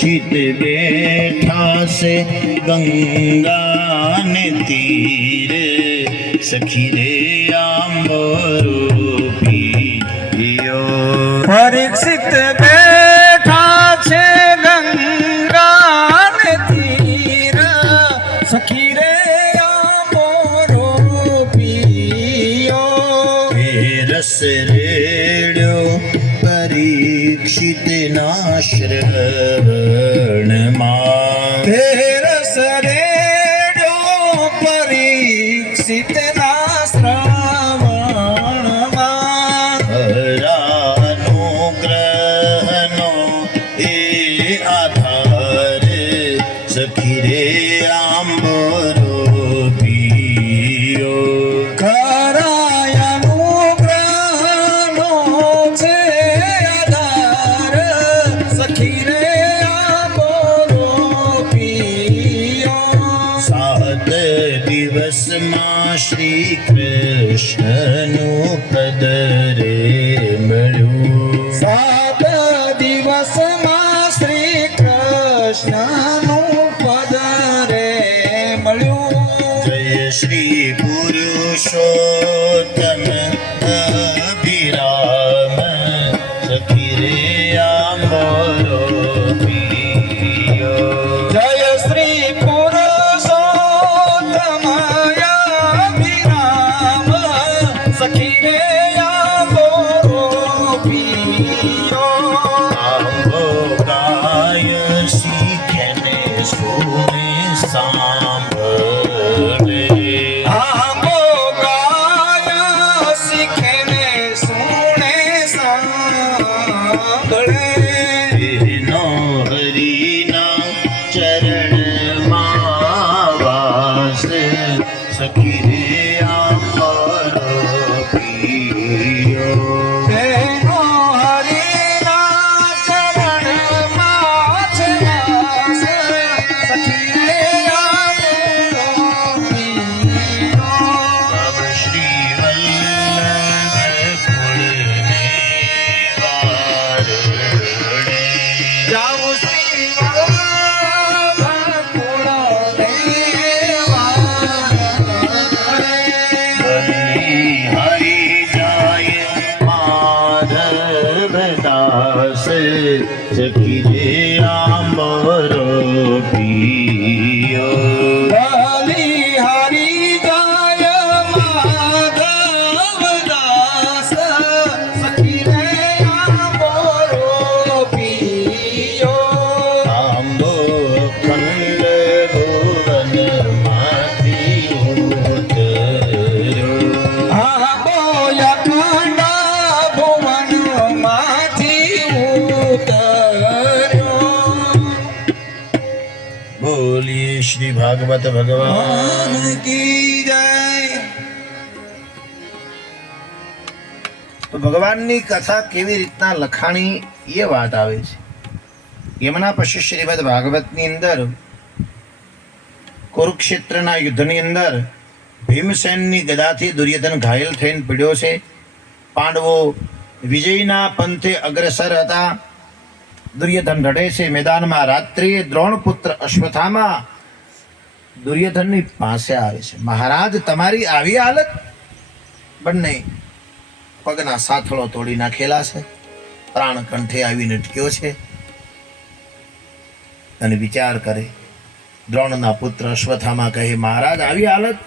परीक्षित बैठा से गंगा ने तीर सखी रे आंबरो पियो परीक्षित बैठा છે ગંગા ને તીર સખી રે આંબરો પિયો रस रेड्यो परीक्षित नाश्रवण मा રસ રેડ્યો પરીક્ષિત ના શ્રવણમાં હરાનુગ્રહનો એ આધાર સખી રે આંબરો પિયો કરાયાનુગ્રહનો છે આધાર સખી રે આંબરો પિયો સાત દિવસમાં શ્રી કૃષ્ણનું પદ રે મળ્યું સાત દિવસમાં શ્રી કૃષ્ણનું પદ રે મળ્યું જય શ્રી પુરુષોત્તમ અભિરામ સખી રે આંબરો પિયો જય શ્રી પુરુષોત્તમ અભિરામ સખી રે આંબરો પિયો આંબો ગાય શીખને સુને સાંભળે આંબો ગાય શીખને સુણે સાંભળે એનો હરિના ચરણમાં વાસ સખી રે આંબરો પિયો તેનો હરિના ચરણમાં છે વાસ, સખી રે આંબરો પિયો. તબ શ્રી વલ્લભ કુળને વારણે જાઉં શ્રી વલ્લભ કુળને વારણે. બની હરી જાય માધવ દાસ સખી રે આંબરો પિયો બલી હરી જાય માધવ દાસ, સખી રે આંબરો પિયો. આંબો ખંડ ભુવન માંથી ઉતર્યો આંબો અખંડ ભુવનમાંથી ઉતર્યો. બોલીએ શ્રી ભાગવત ભગવાન ભગવાન કી જય. તો ભગવાનની કથા કેવી રીતના લખાણી એ વાત આવે છે એમના પછી શ્રીમદ ભાગવતની અંદર કુરુક્ષેત્રના યુદ્ધની અંદર ભીમસેનની ગદાથી દુર્યોધન ઘાયલ થઈને પીડ્યો છે. પાંડવો વિજયના પંથે અગ્રસર હતા. દુર્યોધન રડે છે મેદાનમાં. રાત્રિએ દ્રોણપુત્ર અશ્વત્થામા દુર્યોધનની પાસે આવે છે. મહારાજ તમારી આવી હાલત? બંને પગના સાથળો તોડી નાખેલા છે, પ્રાણ કંઠે આવીને અટક્યો છે અને વિચાર કરે. દ્રોણના પુત્ર અશ્વત્થામા કહે મહારાજ આવી હાલત?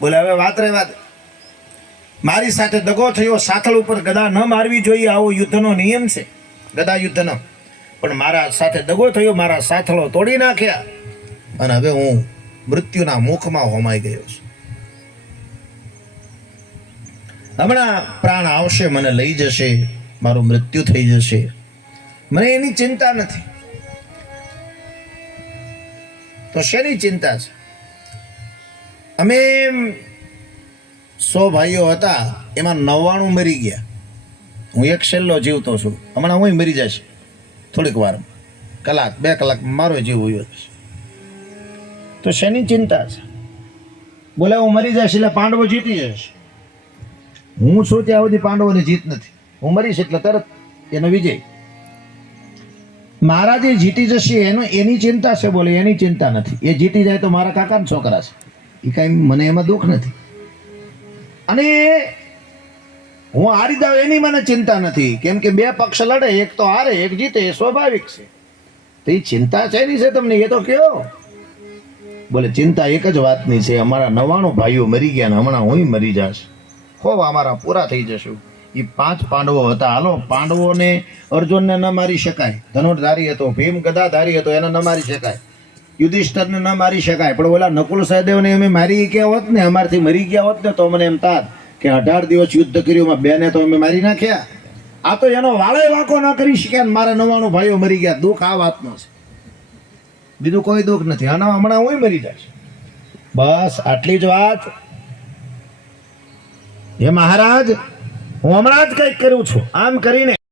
બોલે હવે વાત રે વાત, મારી સાથે દગો થયો, સાથળ ઉપર ગદા ન મારવી જોઈએ, આવો યુદ્ધનો નિયમ છે, ગદા યુદ્ધનો. પણ મારા સાથે દગો થયો, મારા સાથળો તોડી નાખ્યા અને હવે હું મૃત્યુના મુખમાં હોમાઈ ગયો છું. હમણાં પ્રાણ આવશે, મને લઈ જશે, મારું મૃત્યુ થઈ જશે, મને એની ચિંતા નથી. તો શેની ચિંતા છે? અમે 100 ભાઈઓ હતા, એમાં 99 મરી ગયા. હું એક છેલ્લો જીવતો છું. હમણાં હું મરી જશે થોડીક વાર, કલાક 2 કલાક મારો જીવ વયો જશે. તો શેની ચિંતા છે? બોલે હું મરી જઈશ એટલે પાંડવો જીતી જશે. હું છું ત્યાં સુધી પાંડવોની જીત નથી. હું મરીશ એટલે તરત એનો વિજય. મારા જે જીતી જશે એની ચિંતા છે, બોલે એની ચિંતા નથી. એ જીતી જાય તો મારા કાકાના છોકરા છે, એ કાંઈ મને એમાં દુઃખ નથી. અને હું હારી જાઉં એની મને ચિંતા નથી, કેમ કે બે પક્ષ લડે, એક તો હારે એક જીતે, એ સ્વાભાવિક છે. તો એ ચિંતા છે નહીં છે તમને, એ તો કયો. બોલે ચિંતા એક જ વાતની છે, અમારા 99 ભાઈઓ મરી ગયા ને હમણાં હું મરી જાશ, ખોબ અમારા પૂરા થઈ જશું. એ 5 પાંડવો હતા. હાલો, પાંડવોને અર્જુનને ન મારી શકાય, ધનુર્ધારી હતો, ભીમ ગદાધારી હતો, એને ન મારી શકાય, યુધિષ્ઠરને ન મારી શકાય. પણ ઓલા નકુલ સહદેવને અમે મારી ગયા હોત ને, અમારથી મરી ગયા હોત ને, તો મને એમ થાત કે 18 દિવસ યુદ્ધ કર્યું, બેને તો અમે મારી નાખ્યા. આ તો એનો વાળે વાંકો ના કરી શક્યા ને મારા 99 ભાઈઓ મરી ગયા. દુઃખ આ વાતનો છે, બીજું કોઈ દુઃખ નથી. આના હમણાં હું મરી જઈશ, બસ આટલી જ વાત. હે મહારાજ, હું હમણાં જ કંઈક કરું છું, આમ કરીને